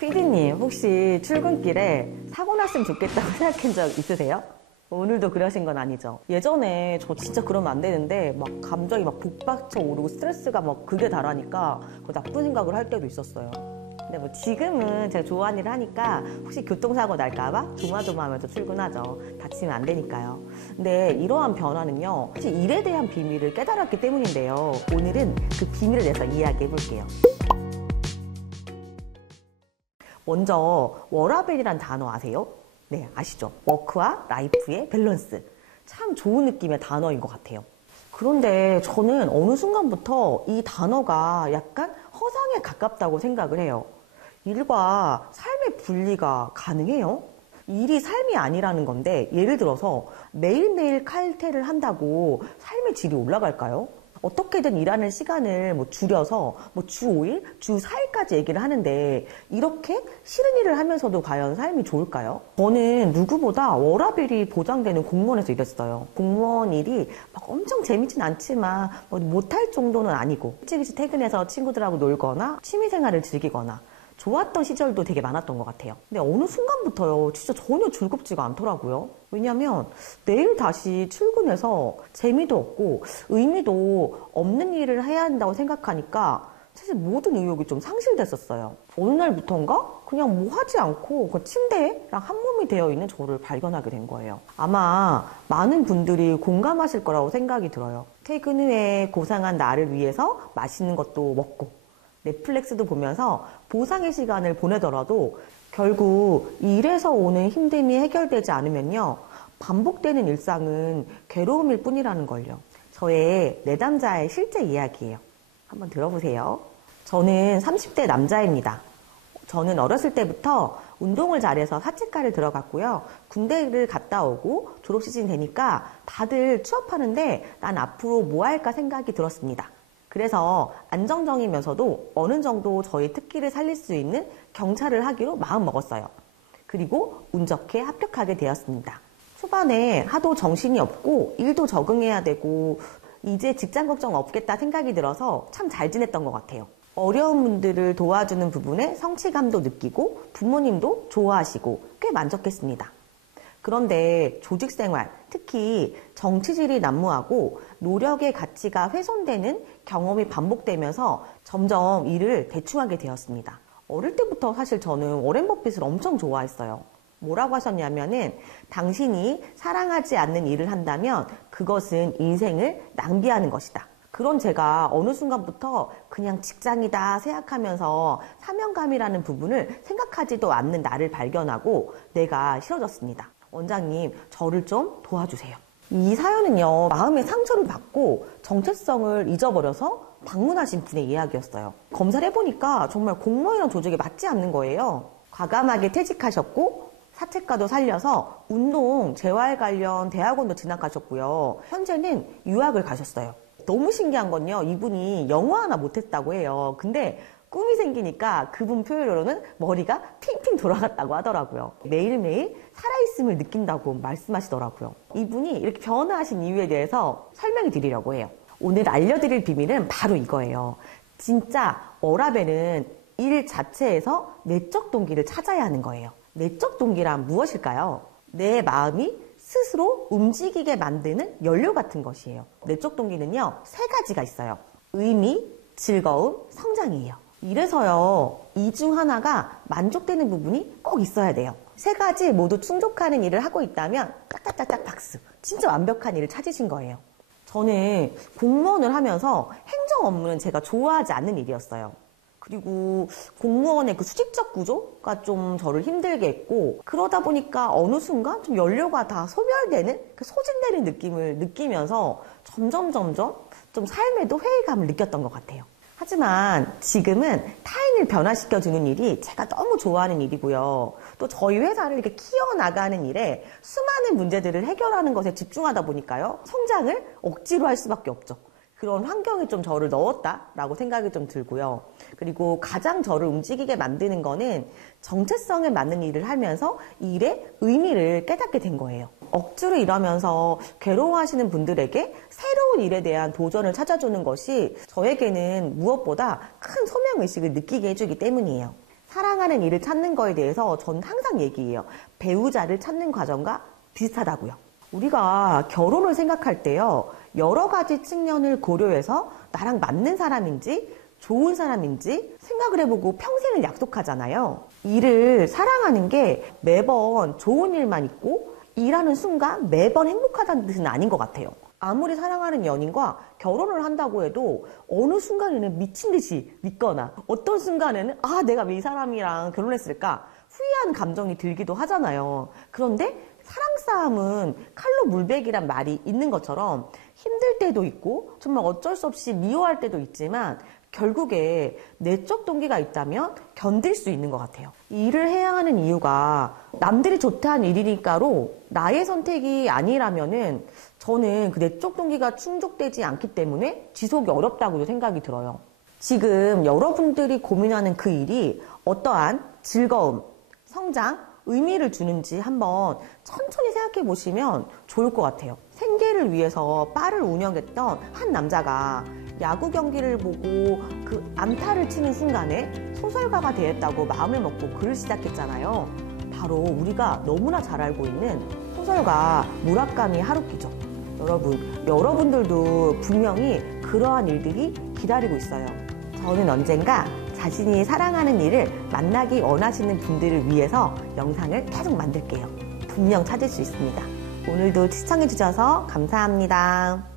피디님, 혹시 출근길에 사고 났으면 좋겠다고 생각한 적 있으세요? 오늘도 그러신 건 아니죠? 예전에 저 진짜 그러면 안 되는데 막 감정이 막 북받쳐 오르고 스트레스가 막 극에 달하니까 그 나쁜 생각을 할 때도 있었어요. 근데 뭐 지금은 제가 좋아하는 일을 하니까 혹시 교통사고 날까봐 조마조마하면서 출근하죠. 다치면 안 되니까요. 근데 이러한 변화는요, 사실 일에 대한 비밀을 깨달았기 때문인데요. 오늘은 그 비밀에 대해서 이야기해 볼게요. 먼저 워라밸이란 단어 아세요? 네, 아시죠? 워크와 라이프의 밸런스. 참 좋은 느낌의 단어인 것 같아요. 그런데 저는 어느 순간부터 이 단어가 약간 허상에 가깝다고 생각을 해요. 일과 삶의 분리가 가능해요? 일이 삶이 아니라는 건데, 예를 들어서 매일매일 칼퇴를 한다고 삶의 질이 올라갈까요? 어떻게든 일하는 시간을 줄여서 주 5일, 주 4일까지 얘기를 하는데, 이렇게 싫은 일을 하면서도 과연 삶이 좋을까요? 저는 누구보다 워라밸이 보장되는 공무원에서 일했어요. 공무원 일이 막 엄청 재밌진 않지만 못할 정도는 아니고, 일찍 퇴근해서 친구들하고 놀거나 취미생활을 즐기거나 좋았던 시절도 되게 많았던 것 같아요. 근데 어느 순간부터요, 진짜 전혀 즐겁지가 않더라고요. 왜냐면 내일 다시 출근해서 재미도 없고 의미도 없는 일을 해야 한다고 생각하니까 사실 모든 의욕이 좀 상실됐었어요. 어느 날부터인가 그냥 뭐 하지 않고 그 침대랑 한 몸이 되어 있는 저를 발견하게 된 거예요. 아마 많은 분들이 공감하실 거라고 생각이 들어요. 퇴근 후에 고상한 나를 위해서 맛있는 것도 먹고 넷플릭스도 보면서 보상의 시간을 보내더라도 결국 일에서 오는 힘듦이 해결되지 않으면요, 반복되는 일상은 괴로움일 뿐이라는 걸요. 저의 내담자의 실제 이야기예요. 한번 들어보세요. 저는 30대 남자입니다. 저는 어렸을 때부터 운동을 잘해서 사채과를 들어갔고요. 군대를 갔다 오고 졸업 시즌 되니까 다들 취업하는데 난 앞으로 뭐 할까 생각이 들었습니다. 그래서 안정적이면서도 어느 정도 저희 특기를 살릴 수 있는 경찰을 하기로 마음먹었어요. 그리고 운 좋게 합격하게 되었습니다. 초반에 하도 정신이 없고 일도 적응해야 되고 이제 직장 걱정 없겠다 생각이 들어서 참 잘 지냈던 것 같아요. 어려운 분들을 도와주는 부분에 성취감도 느끼고 부모님도 좋아하시고 꽤 만족했습니다. 그런데 조직생활, 특히 정치질이 난무하고 노력의 가치가 훼손되는 경험이 반복되면서 점점 일을 대충하게 되었습니다. 어릴 때부터 사실 저는 워렌 버핏을 엄청 좋아했어요. 뭐라고 하셨냐면은, 당신이 사랑하지 않는 일을 한다면 그것은 인생을 낭비하는 것이다. 그런 제가 어느 순간부터 그냥 직장이다 생각하면서 사명감이라는 부분을 생각하지도 않는 나를 발견하고 내가 싫어졌습니다. 원장님, 저를 좀 도와주세요. 이 사연은요, 마음의 상처를 받고 정체성을 잊어버려서 방문하신 분의 이야기였어요. 검사를 해보니까 정말 공무원이란 조직에 맞지 않는 거예요. 과감하게 퇴직하셨고 사채과도 살려서 운동, 재활 관련 대학원도 진학하셨고요. 현재는 유학을 가셨어요. 너무 신기한 건요, 이분이 영어 하나 못했다고 해요. 근데 꿈이 생기니까 그분 표현으로는 머리가 핑핑 돌아갔다고 하더라고요. 매일매일 살아있음을 느낀다고 말씀하시더라고요. 이분이 이렇게 변화하신 이유에 대해서 설명해 드리려고 해요. 오늘 알려드릴 비밀은 바로 이거예요. 진짜 워라밸은 일 자체에서 내적 동기를 찾아야 하는 거예요. 내적 동기란 무엇일까요? 내 마음이 스스로 움직이게 만드는 연료 같은 것이에요. 내적 동기는요, 3가지가 있어요. 의미, 즐거움, 성장이에요. 이래서요, 이 중 하나가 만족되는 부분이 꼭 있어야 돼요. 3가지 모두 충족하는 일을 하고 있다면 딱딱딱딱 박수. 진짜 완벽한 일을 찾으신 거예요. 저는 공무원을 하면서 행정 업무는 제가 좋아하지 않는 일이었어요. 그리고 공무원의 그 수직적 구조가 좀 저를 힘들게 했고, 그러다 보니까 어느 순간 좀 연료가 다 소멸되는, 그 소진되는 느낌을 느끼면서 점점 좀 삶에도 회의감을 느꼈던 것 같아요. 하지만 지금은 타인을 변화시켜주는 일이 제가 너무 좋아하는 일이고요. 또 저희 회사를 이렇게 키워나가는 일에 수많은 문제들을 해결하는 것에 집중하다 보니까요, 성장을 억지로 할 수밖에 없죠. 그런 환경이 좀 저를 넣었다라고 생각이 좀 들고요. 그리고 가장 저를 움직이게 만드는 거는 정체성에 맞는 일을 하면서 일의 의미를 깨닫게 된 거예요. 억지로 일하면서 괴로워하시는 분들에게 새로운 일에 대한 도전을 찾아주는 것이 저에게는 무엇보다 큰 소명의식을 느끼게 해주기 때문이에요. 사랑하는 일을 찾는 거에 대해서 저는 항상 얘기해요. 배우자를 찾는 과정과 비슷하다고요. 우리가 결혼을 생각할 때요, 여러 가지 측면을 고려해서 나랑 맞는 사람인지 좋은 사람인지 생각을 해보고 평생을 약속하잖아요. 일을 사랑하는 게 매번 좋은 일만 있고 일하는 순간 매번 행복하다는 뜻은 아닌 것 같아요. 아무리 사랑하는 연인과 결혼을 한다고 해도 어느 순간에는 미친 듯이 믿거나 어떤 순간에는 내가 왜 이 사람이랑 결혼했을까 후회하는 감정이 들기도 하잖아요. 그런데 사랑 싸움은 칼로 물베기란 말이 있는 것처럼 힘들 때도 있고 정말 어쩔 수 없이 미워할 때도 있지만 결국에 내적 동기가 있다면 견딜 수 있는 것 같아요. 이 일을 해야 하는 이유가 남들이 좋다는 일이니까로 나의 선택이 아니라면은 저는 그 내적 동기가 충족되지 않기 때문에 지속이 어렵다고도 생각이 들어요. 지금 여러분들이 고민하는 그 일이 어떠한 즐거움, 성장, 의미를 주는지 한번 천천히 생각해 보시면 좋을 것 같아요. 생계를 위해서 바를 운영했던 한 남자가 야구 경기를 보고 그 안타를 치는 순간에 소설가가 되었다고 마음을 먹고 글을 시작했잖아요. 바로 우리가 너무나 잘 알고 있는 소설가 무라카미 하루키죠. 여러분들도 분명히 그러한 일들이 기다리고 있어요. 저는 언젠가 자신이 사랑하는 일을 만나기 원하시는 분들을 위해서 영상을 계속 만들게요. 분명 찾을 수 있습니다. 오늘도 시청해주셔서 감사합니다.